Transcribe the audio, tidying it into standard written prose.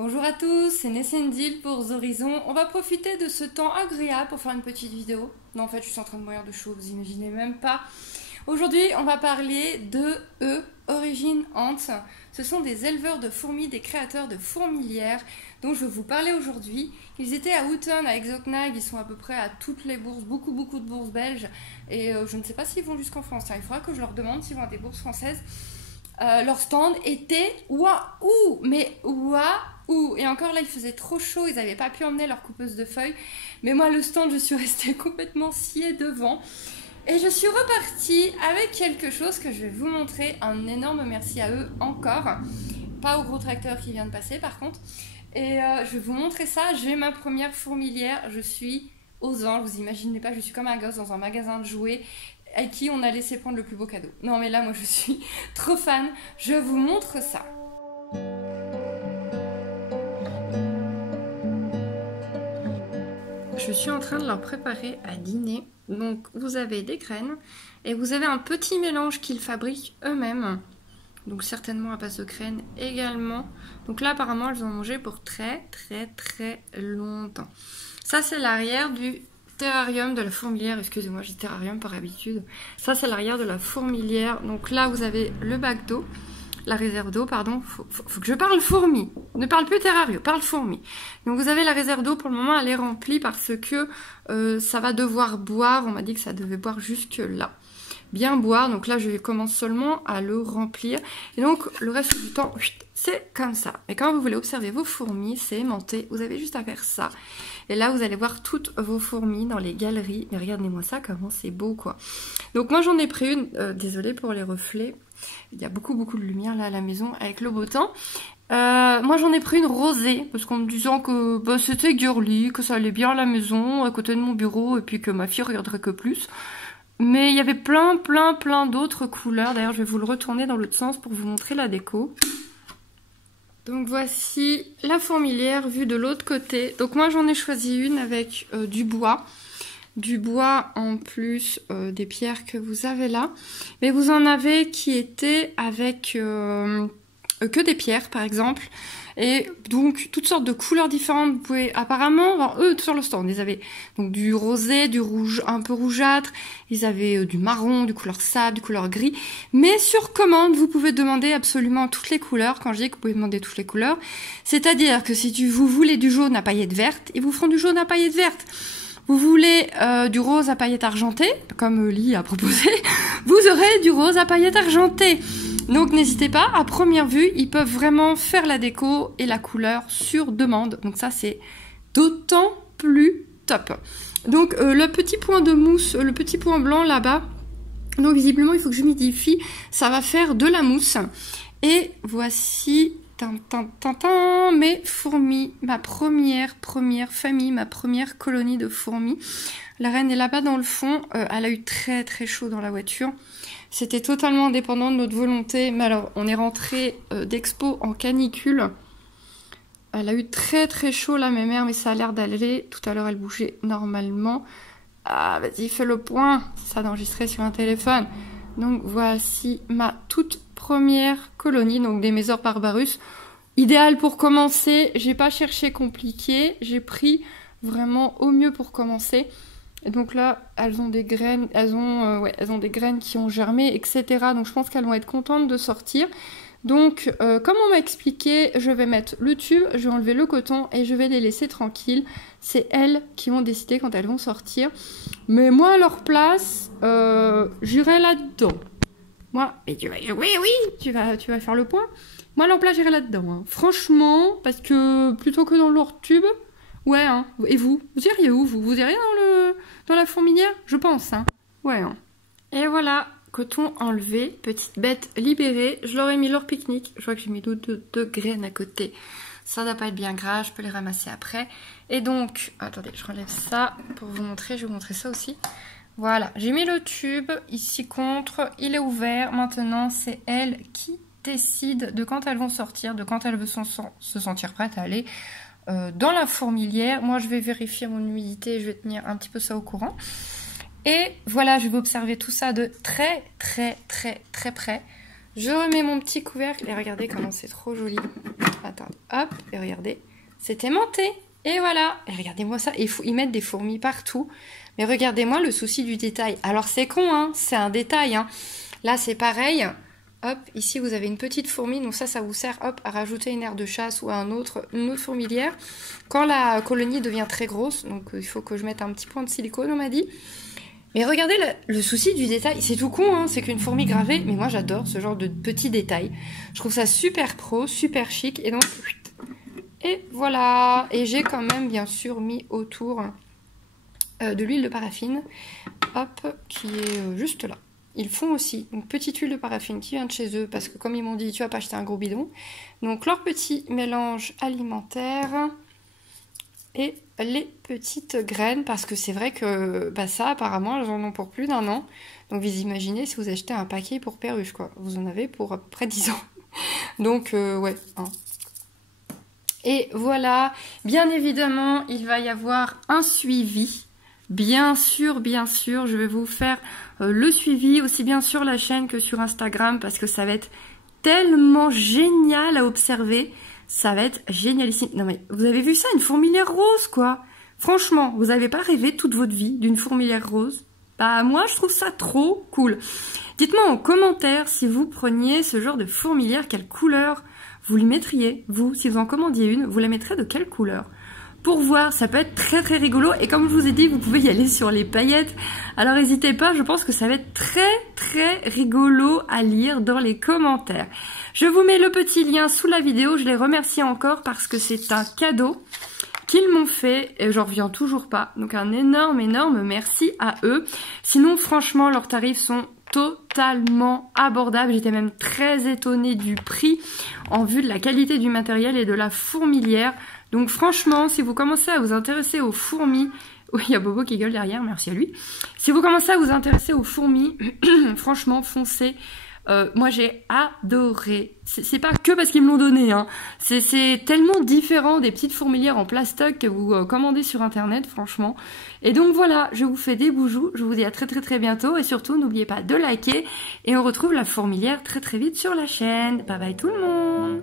Bonjour à tous, c'est Nessendil pour The Horizon. On va profiter de ce temps agréable pour faire une petite vidéo. Non, en fait, je suis en train de mourir de chaud, vous imaginez même pas. Aujourd'hui, on va parler de Origin Ants. Ce sont des éleveurs de fourmis, des créateurs de fourmilières dont je vais vous parler aujourd'hui. Ils étaient à Houghton, à Exocnag, ils sont à peu près à toutes les bourses, beaucoup de bourses belges. Et je ne sais pas s'ils vont jusqu'en France, il faudra que je leur demande s'ils vont à des bourses françaises. Leur stand était waouh, mais waouh. Et encore là, il faisait trop chaud, ils n'avaient pas pu emmener leur coupeuse de feuilles. Mais moi, le stand, je suis restée complètement sciée devant. Et je suis repartie avec quelque chose que je vais vous montrer. Un énorme merci à eux encore. Pas au gros tracteur qui vient de passer par contre. Et je vais vous montrer ça. J'ai ma première fourmilière. Je suis aux anges. Vous imaginez pas, je suis comme un gosse dans un magasin de jouets à qui on a laissé prendre le plus beau cadeau. Non mais là, moi je suis trop fan. Je vous montre ça. Je suis en train de leur préparer à dîner. Donc vous avez des graines et vous avez un petit mélange qu'ils fabriquent eux-mêmes. Donc certainement à base de graines également. Donc là apparemment elles ont mangé pour très longtemps. Ça c'est l'arrière du terrarium de la fourmilière. Excusez-moi, j'ai terrarium par habitude. Ça c'est l'arrière de la fourmilière. Donc là vous avez le bac d'eau. La réserve d'eau, pardon, faut que je parle fourmi. Ne parle plus terrario, parle fourmi. Donc vous avez la réserve d'eau, pour le moment elle est remplie parce que ça va devoir boire. On m'a dit que ça devait boire jusque là. Bien boire, donc là je commence seulement à le remplir. Et donc le reste du temps, c'est comme ça. Et quand vous voulez observer vos fourmis, c'est aimanté, vous avez juste à faire ça. Et là vous allez voir toutes vos fourmis dans les galeries. Mais regardez-moi ça, comment c'est beau quoi. Donc moi j'en ai pris une, désolée pour les reflets. Il y a beaucoup de lumière là à la maison avec le beau temps. Moi j'en ai pris une rosée parce qu'en me disant que bah, c'était girly, que ça allait bien à la maison, à côté de mon bureau et puis que ma fille regarderait que plus. Mais il y avait plein d'autres couleurs. D'ailleurs je vais vous le retourner dans l'autre sens pour vous montrer la déco. Donc voici la fourmilière vue de l'autre côté. Donc moi j'en ai choisi une avec du bois. Du bois en plus des pierres que vous avez là. Mais vous en avez qui étaient avec que des pierres par exemple. Et donc toutes sortes de couleurs différentes. Vous pouvez apparemment voir eux sur le stand. Ils avaient donc du rosé, du rouge un peu rougeâtre. Ils avaient du marron, du couleur sable, du couleur gris. Mais sur commande, vous pouvez demander absolument toutes les couleurs. Quand je dis que vous pouvez demander toutes les couleurs, c'est-à-dire que si vous voulez du jaune à paillettes vertes, ils vous feront du jaune à paillettes vertes. Vous voulez du rose à paillettes argentées, comme Lee a proposé, vous aurez du rose à paillettes argentées. Donc n'hésitez pas, à première vue, ils peuvent vraiment faire la déco et la couleur sur demande. Donc ça c'est d'autant plus top. Donc le petit point de mousse, le petit point blanc là-bas, donc visiblement il faut que j'humidifie, ça va faire de la mousse. Et voici... mes fourmis, ma première famille, ma première colonie de fourmis. La reine est là-bas dans le fond, elle a eu très chaud dans la voiture. C'était totalement indépendant de notre volonté, mais alors on est rentré d'expo en canicule. Elle a eu très chaud là, mes mères, mais ça a l'air d'aller. Tout à l'heure elle bougeait normalement. Ah vas-y, fais le point, ça d'enregistrer sur un téléphone. Donc voici ma toute première colonie, donc des Mésor barbarus. Idéal pour commencer, j'ai pas cherché compliqué, j'ai pris vraiment au mieux pour commencer. Et donc là, elles ont des graines, elles ont des graines qui ont germé, etc. Donc je pense qu'elles vont être contentes de sortir. Donc comme on m'a expliqué, je vais mettre le tube, je vais enlever le coton et je vais les laisser tranquilles. C'est elles qui vont décider quand elles vont sortir. Mais moi à leur place, j'irai là-dedans. Moi, et tu vas, oui, tu vas faire le point. Moi, à leur place, j'irai là-dedans. Hein. Franchement, parce que plutôt que dans leur tube, ouais. Hein. Et vous iriez où vous iriez dans la fourmilière, je pense. Hein. Ouais. Hein. Et voilà, coton enlevé, petite bête libérée. Je leur ai mis leur pique-nique. Je vois que j'ai mis deux graines à côté. Ça doit pas être bien gras, je peux les ramasser après. Et donc, attendez, je relève ça pour vous montrer. Je vais vous montrer ça aussi. Voilà, j'ai mis le tube ici contre, il est ouvert. Maintenant, c'est elles qui décident de quand elles vont sortir, de quand elles veulent se sentir prêtes à aller dans la fourmilière. Moi, je vais vérifier mon humidité, je vais tenir un petit peu ça au courant. Et voilà, je vais observer tout ça de très près. Je remets mon petit couvercle et regardez comment c'est trop joli. attendez, hop, et regardez, c'est aimanté. Et voilà, et regardez-moi ça, ils mettent des fourmis partout. Mais regardez-moi le souci du détail. Alors c'est con, hein, c'est un détail. Hein. Là c'est pareil. Hop, ici vous avez une petite fourmi, donc ça vous sert hop, à rajouter une aire de chasse ou à une autre fourmilière. Quand la colonie devient très grosse, donc il faut que je mette un petit point de silicone, on m'a dit. Mais regardez le souci du détail, c'est tout con, hein, c'est qu'une fourmi gravée, mais moi j'adore ce genre de petits détails. Je trouve ça super pro, super chic, et donc... Et voilà, et j'ai quand même bien sûr mis autour de l'huile de paraffine, hop, qui est juste là. Ils font aussi une petite huile de paraffine qui vient de chez eux, parce que comme ils m'ont dit, tu vas pas acheter un gros bidon. Donc leur petit mélange alimentaire et les petites graines, parce que c'est vrai que bah ça apparemment elles en ont pour plus d'1 an. Donc vous imaginez si vous achetez un paquet pour perruche, quoi. Vous en avez pour à peu près 10 ans. Donc ouais, hein. Et voilà, bien évidemment, il va y avoir un suivi. Bien sûr, je vais vous faire le suivi, aussi bien sur la chaîne que sur Instagram, parce que ça va être tellement génial à observer. Ça va être génialissime. Non mais, vous avez vu ça, une fourmilière rose, quoi. Franchement, vous n'avez pas rêvé toute votre vie d'une fourmilière rose? Bah moi, je trouve ça trop cool. Dites-moi en commentaire si vous preniez ce genre de fourmilière, quelle couleur vous lui mettriez, vous, si vous en commandiez une, vous la mettrez de quelle couleur? Pour voir, ça peut être très très rigolo, et comme je vous ai dit, vous pouvez y aller sur les paillettes, alors n'hésitez pas, je pense que ça va être très très rigolo à lire dans les commentaires. Je vous mets le petit lien sous la vidéo, je les remercie encore parce que c'est un cadeau qu'ils m'ont fait, et j'en reviens toujours pas, donc un énorme merci à eux. Sinon franchement, leurs tarifs sont totalement abordable. J'étais même très étonnée du prix en vue de la qualité du matériel et de la fourmilière. Donc franchement, si vous commencez à vous intéresser aux fourmis, oui, il y a Bobo qui gueule derrière, merci à lui. Si vous commencez à vous intéresser aux fourmis, franchement, foncez. Moi j'ai adoré, c'est pas que parce qu'ils me l'ont donné, hein. C'est tellement différent des petites fourmilières en plastoc que vous commandez sur internet, franchement. Et donc voilà, je vous fais des boujous, je vous dis à très bientôt, et surtout n'oubliez pas de liker, et on retrouve la fourmilière très vite sur la chaîne. Bye bye tout le monde.